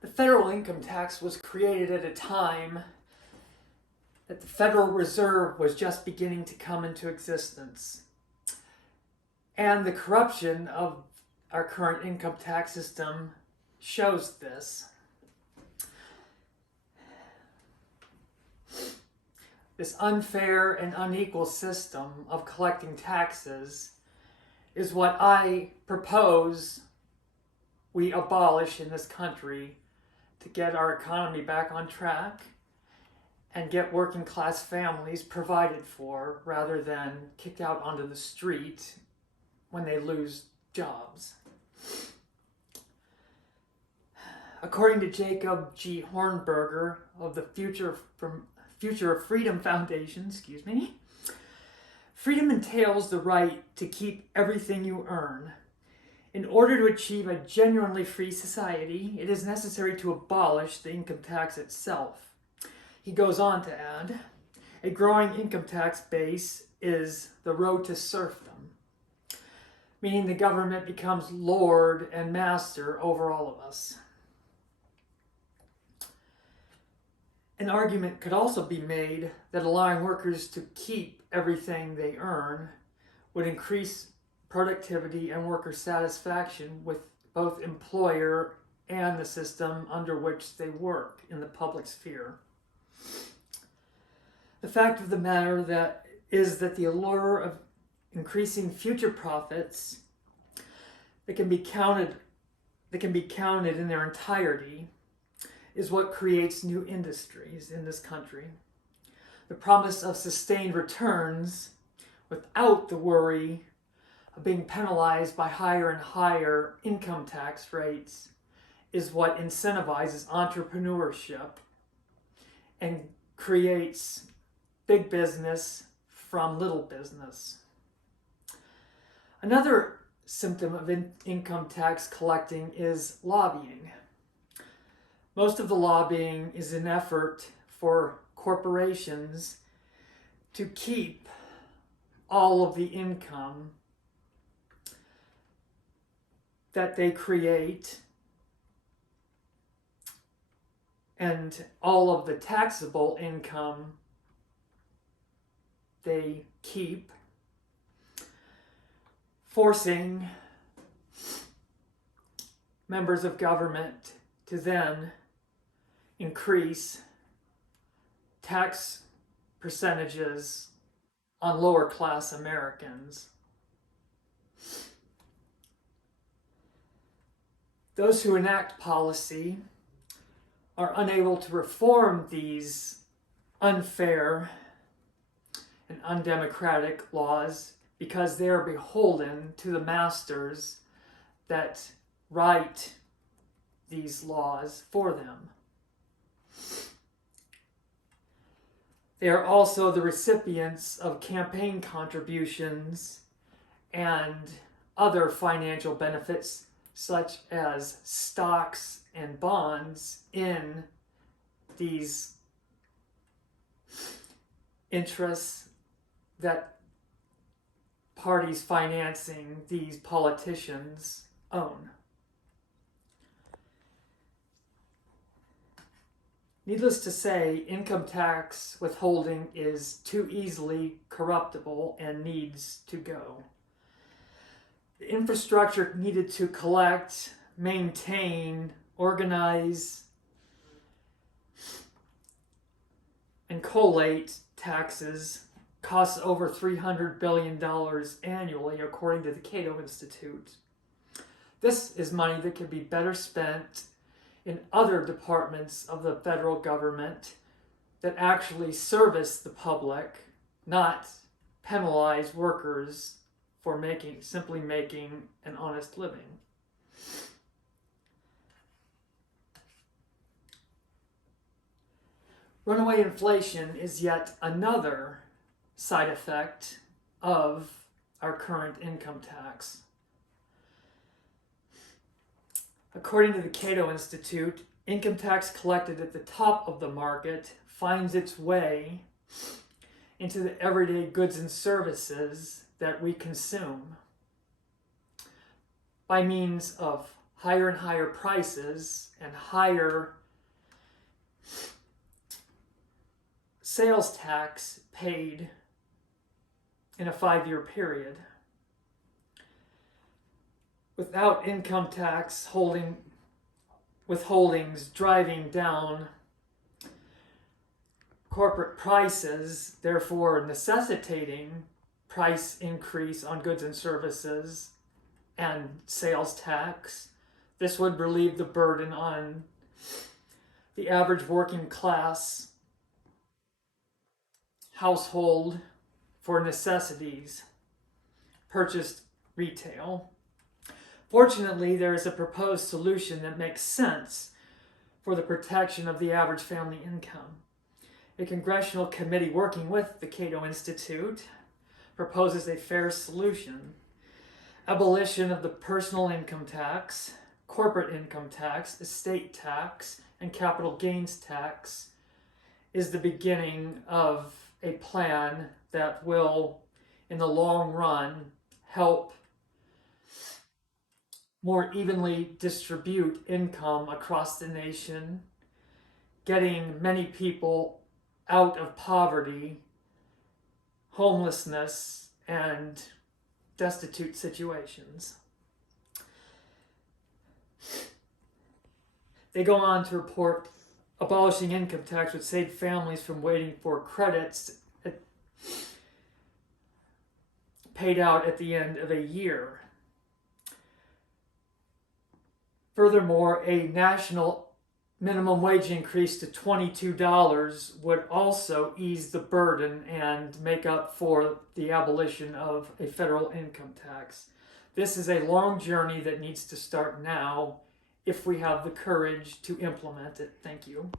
The federal income tax was created at a time that the Federal Reserve was just beginning to come into existence. And the corruption of our current income tax system shows this. This unfair and unequal system of collecting taxes is what I propose we abolish in this country to get our economy back on track and get working class families provided for rather than kicked out onto the street when they lose jobs. According to Jacob G. Hornberger of the Future of Freedom Foundation, freedom entails the right to keep everything you earn. In order to achieve a genuinely free society, it is necessary to abolish the income tax itself. He goes on to add, a growing income tax base is the road to serfdom, meaning the government becomes lord and master over all of us. An argument could also be made that allowing workers to keep everything they earn would increase productivity and worker satisfaction with both employer and the system under which they work in the public sphere. The fact of the matter is that the allure of increasing future profits that can be counted in their entirety is what creates new industries in this country. The promise of sustained returns without the worry of being penalized by higher and higher income tax rates is what incentivizes entrepreneurship and creates big business from little business. Another symptom of income tax collecting is lobbying. Most of the lobbying is an effort for corporations to keep all of the income that they create and all of the taxable income they keep, forcing members of government to then increase tax percentages on lower class Americans. Those who enact policy are unable to reform these unfair and undemocratic laws because they are beholden to the masters that write these laws for them. They are also the recipients of campaign contributions and other financial benefits such as stocks and bonds in these interests that parties financing these politicians own. Needless to say, income tax withholding is too easily corruptible and needs to go. The infrastructure needed to collect, maintain, organize, and collate taxes costs over $300 billion annually, according to the Cato Institute. This is money that could be better spent in other departments of the federal government that actually service the public, not penalize workers for simply making an honest living. Runaway inflation is yet another side effect of our current income tax. According to the Cato Institute, income tax collected at the top of the market finds its way into the everyday goods and services that we consume by means of higher and higher prices and higher sales tax paid in a 5-year period. Without income tax withholdings driving down corporate prices, therefore necessitating price increase on goods and services and sales tax. This would relieve the burden on the average working class household for necessities purchased retail. Fortunately, there is a proposed solution that makes sense for the protection of the average family income. A congressional committee working with the Cato Institute proposes a fair solution. Abolition of the personal income tax, corporate income tax, estate tax, and capital gains tax is the beginning of a plan that will, in the long run, help more evenly distribute income across the nation, getting many people out of poverty, homelessness, and destitute situations. They go on to report abolishing income tax would save families from waiting for credits paid out at the end of a year. Furthermore, a national minimum wage increase to $22 would also ease the burden and make up for the abolition of a federal income tax. This is a long journey that needs to start now if we have the courage to implement it. Thank you.